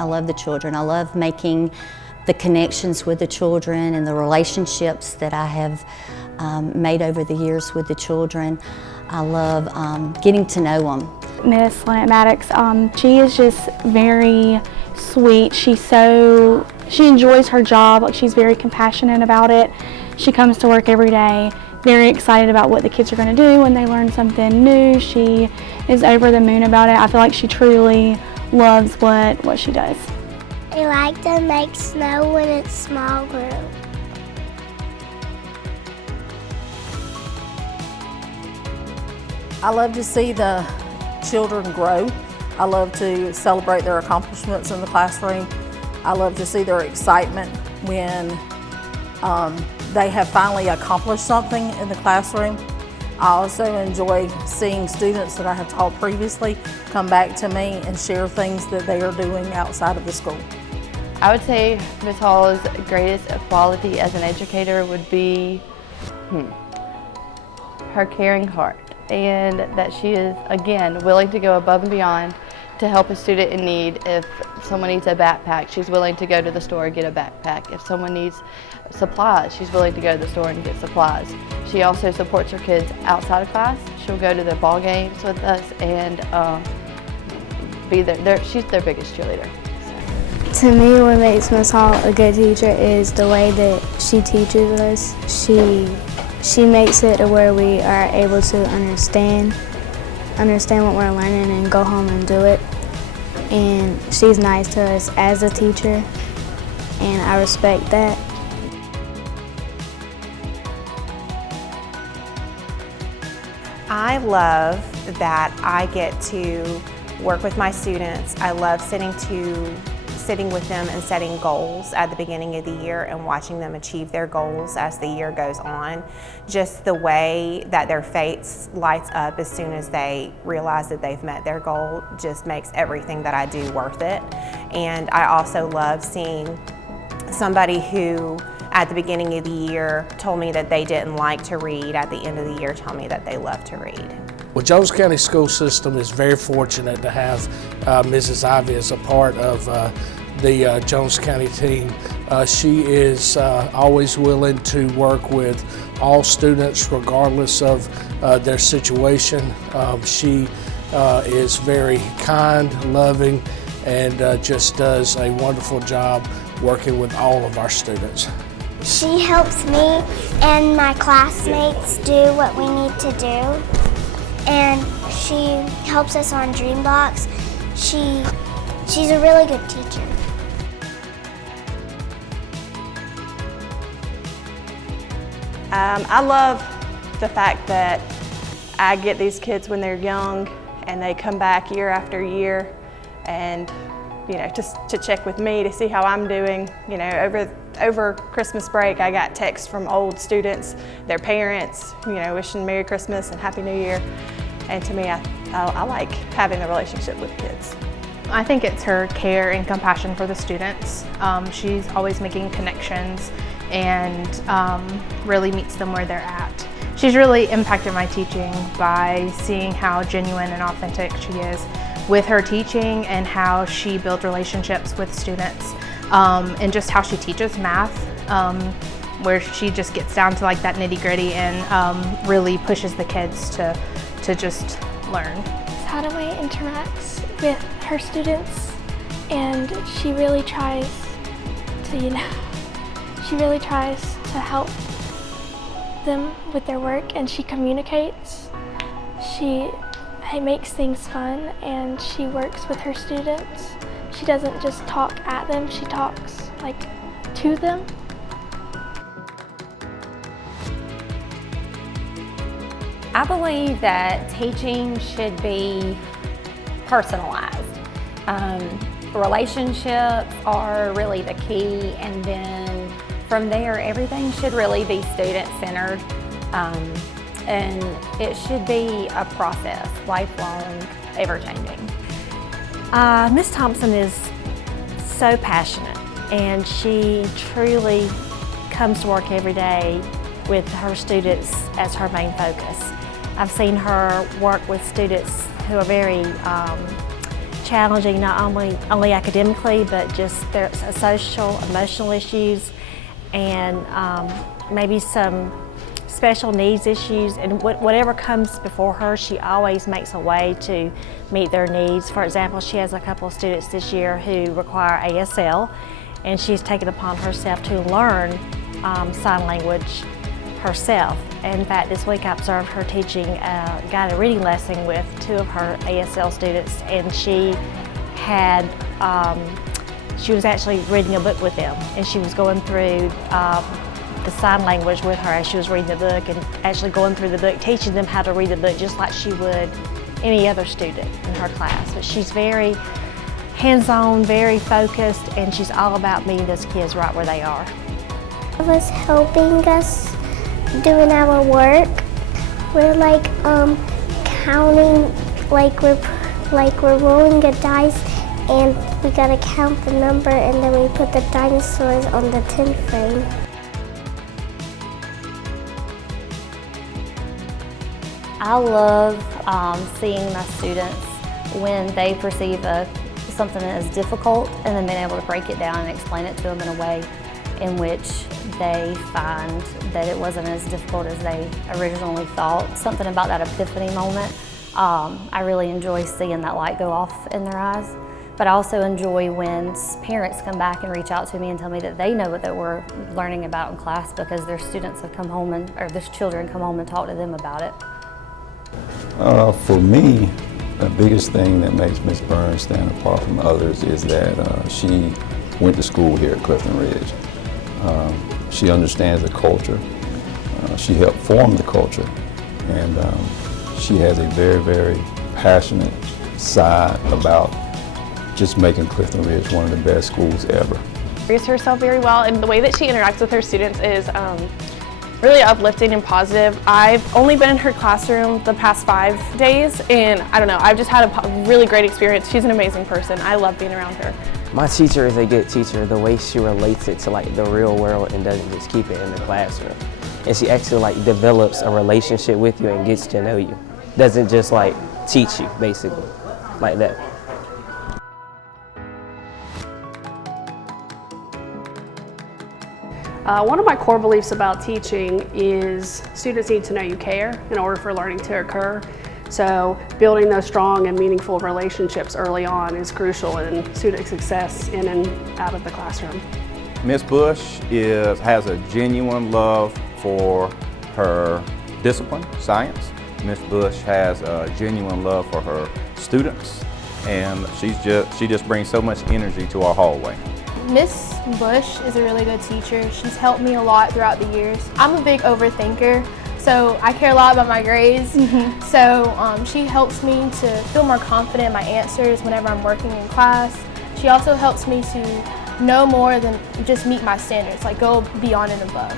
I love the children. I love making the connections with the children and the relationships that I have made over the years with the children. I love getting to know them. Miss Lynette Maddox, she is just very sweet. She enjoys her job. Like, she's very compassionate about it. She comes to work every day, very excited about what the kids are going to do when they learn something new. She is over the moon about it. I feel like she truly loves what she does. I like to make snow when it's small group. I love to see the children grow. I love to celebrate their accomplishments in the classroom. I love to see their excitement when they have finally accomplished something in the classroom. I also enjoy seeing students that I have taught previously come back to me and share things that they are doing outside of the school. I would say Ms. Hall's greatest quality as an educator would be her caring heart, and that she is, again, willing to go above and beyond to help a student in need. If someone needs a backpack, she's willing to go to the store and get a backpack. If someone needs supplies, she's willing to go to the store and get supplies. She also supports her kids outside of class. She'll go to the ball games with us and be there. She's their biggest cheerleader. To me, what makes Ms. Hall a good teacher is the way that she teaches us. She makes it to where we are able to understand what we're learning and go home and do it. And she's nice to us as a teacher, and I respect that. I love that I get to work with my students. I love sitting with them and setting goals at the beginning of the year and watching them achieve their goals as the year goes on. Just the way that their face lights up as soon as they realize that they've met their goal just makes everything that I do worth it. And I also love seeing somebody who at the beginning of the year told me that they didn't like to read, at the end of the year tell me that they love to read. Well, Jones County School System is very fortunate to have Mrs. Ivy as a part of the Jones County team. She is always willing to work with all students regardless of their situation. She is very kind, loving, and just does a wonderful job working with all of our students. She helps me and my classmates do what we need to do, and she helps us on dream blocks. She's a really good teacher. I love the fact that I get these kids when they're young and they come back year after year and just to check with me to see how I'm doing. Over Christmas break I got texts from old students, their parents, wishing Merry Christmas and Happy New Year. And to me, I like having the relationship with kids. I think it's her care and compassion for the students. She's always making connections and really meets them where they're at. She's really impacted my teaching by seeing how genuine and authentic she is with her teaching and how she builds relationships with students, and just how she teaches math, where she just gets down to like that nitty-gritty and really pushes the kids to just learn. How the way interacts with her students, and she really tries to help them with their work, and she communicates. She makes things fun, and she works with her students. She doesn't just talk at them, she talks to them. I believe that teaching should be personalized. Relationships are really the key, and then from there everything should really be student-centered, and it should be a process, lifelong, ever-changing. Ms. Thompson is so passionate, and she truly comes to work every day with her students as her main focus. I've seen her work with students who are very challenging, not only academically, but just their social, emotional issues, and maybe some special needs issues, and whatever comes before her, she always makes a way to meet their needs. For example, she has a couple of students this year who require ASL, and she's taken upon herself to learn sign language herself. In fact, this week I observed her teaching a guided reading lesson with 2 of her ASL students, and she was actually reading a book with them, and she was going through the sign language with her as she was reading the book, and actually going through the book, teaching them how to read the book just like she would any other student in her class. But she's very hands-on, very focused, and she's all about meeting those kids right where they are. It was helping us doing our work. We're like counting, like we're rolling a dice, and we gotta count the number, and then we put the dinosaurs on the tin frame. I love seeing my students when they perceive something as difficult, and then being able to break it down and explain it to them in a way in which they find that it wasn't as difficult as they originally thought. Something about that epiphany moment. I really enjoy seeing that light go off in their eyes. But I also enjoy when parents come back and reach out to me and tell me that they know what that we're learning about in class because their students have come home or their children come home and talk to them about it. For me, the biggest thing that makes Ms. Burns stand apart from others is that she went to school here at Clifton Ridge. She understands the culture. She helped form the culture, and she has a very, very passionate side about just making Clifton Ridge one of the best schools ever. She carries herself very well, and the way that she interacts with her students is really uplifting and positive. I've only been in her classroom the past 5 days, and I don't know, I've just had a really great experience. She's an amazing person. I love being around her. My teacher is a good teacher. The way she relates it to like the real world and doesn't just keep it in the classroom. And she actually like develops a relationship with you and gets to know you. Doesn't just like teach you, basically, like that. One of my core beliefs about teaching is students need to know you care in order for learning to occur. So building those strong and meaningful relationships early on is crucial in student success in and out of the classroom. Ms. Bush has a genuine love for her discipline, science. Ms. Bush has a genuine love for her students, and she just brings so much energy to our hallway. Miss Bush is a really good teacher. She's helped me a lot throughout the years. I'm a big overthinker, so I care a lot about my grades. So she helps me to feel more confident in my answers whenever I'm working in class. She also helps me to know more than just meet my standards, like go beyond and above.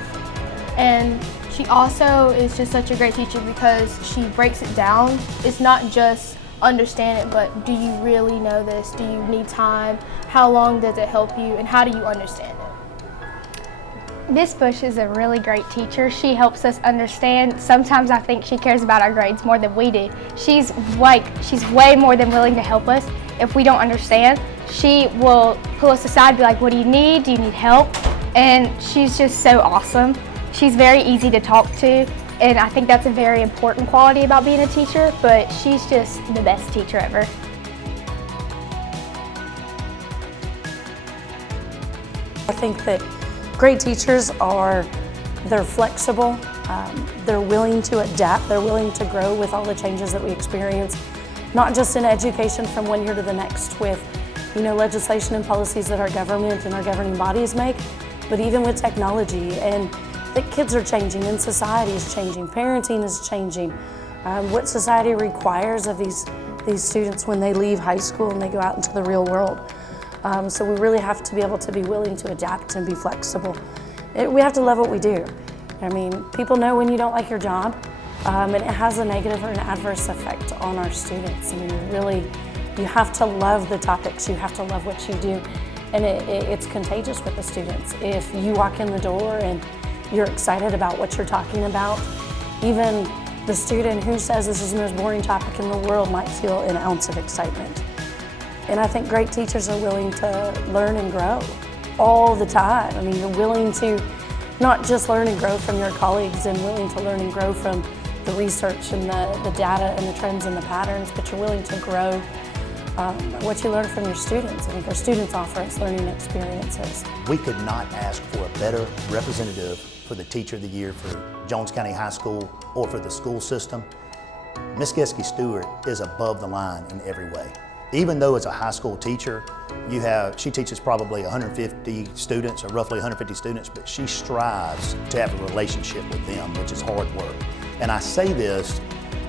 And she also is just such a great teacher because she breaks it down. It's not just understand it, but do you really know this? Do you need time? How long does it help you? And how do you understand it? Miss Bush is a really great teacher. She helps us understand. Sometimes I think she cares about our grades more than we do. She's way more than willing to help us. If we don't understand, she will pull us aside and be like, what do you need? Do you need help? And she's just so awesome. She's very easy to talk to, and I think that's a very important quality about being a teacher, but she's just the best teacher ever. I think that great teachers they're flexible, they're willing to adapt, they're willing to grow with all the changes that we experience, not just in education from one year to the next with legislation and policies that our government and our governing bodies make, but even with technology. And the kids are changing and society is changing, parenting is changing. What society requires of these students when they leave high school and they go out into the real world. So we really have to be able to be willing to adapt and be flexible. We have to love what we do. I mean, people know when you don't like your job, and it has a negative or an adverse effect on our students. I mean, you have to love the topics, you have to love what you do, and it's contagious with the students. If you walk in the door and you're excited about what you're talking about, even the student who says this is the most boring topic in the world might feel an ounce of excitement. And I think great teachers are willing to learn and grow all the time. I mean, you're willing to not just learn and grow from your colleagues and willing to learn and grow from the research and the data and the trends and the patterns, but you're willing to grow what you learn from your students. I think our students offer us learning experiences. We could not ask for a better representative for the Teacher of the Year for Jones County High School or for the school system. Ms. Geske Stewart is above the line in every way. Even though as a high school teacher, she teaches probably 150 students or roughly 150 students, but she strives to have a relationship with them, which is hard work. And I say this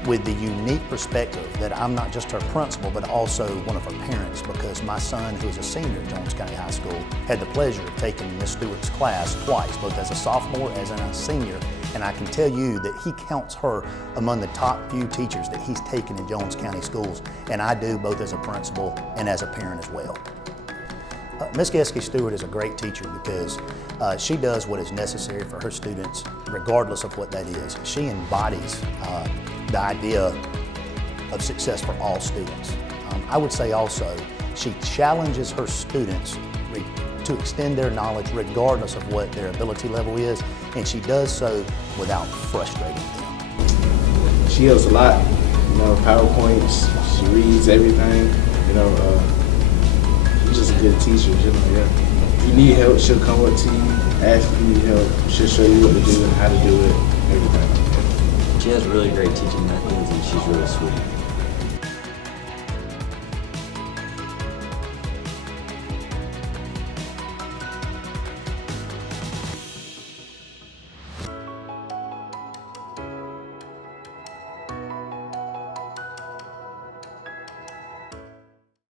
with the unique perspective that I'm not just her principal, but also one of her parents, because my son, who is a senior at Jones County High School, had the pleasure of taking Ms. Stewart's class twice, both as a sophomore and as a senior. And I can tell you that he counts her among the top few teachers that he's taken in Jones County schools, and I do both as a principal and as a parent as well. Ms. Geske Stewart is a great teacher because she does what is necessary for her students, regardless of what that is. She embodies the idea of success for all students. I would say also, she challenges her students to extend their knowledge regardless of what their ability level is, and she does so without frustrating them. She helps a lot, PowerPoints, she reads everything, she's just a good teacher, yeah. If you need help, she'll come up to you, ask if you need help, she'll show you what to do and how to do it, everything. She has really great teaching methods and she's really sweet.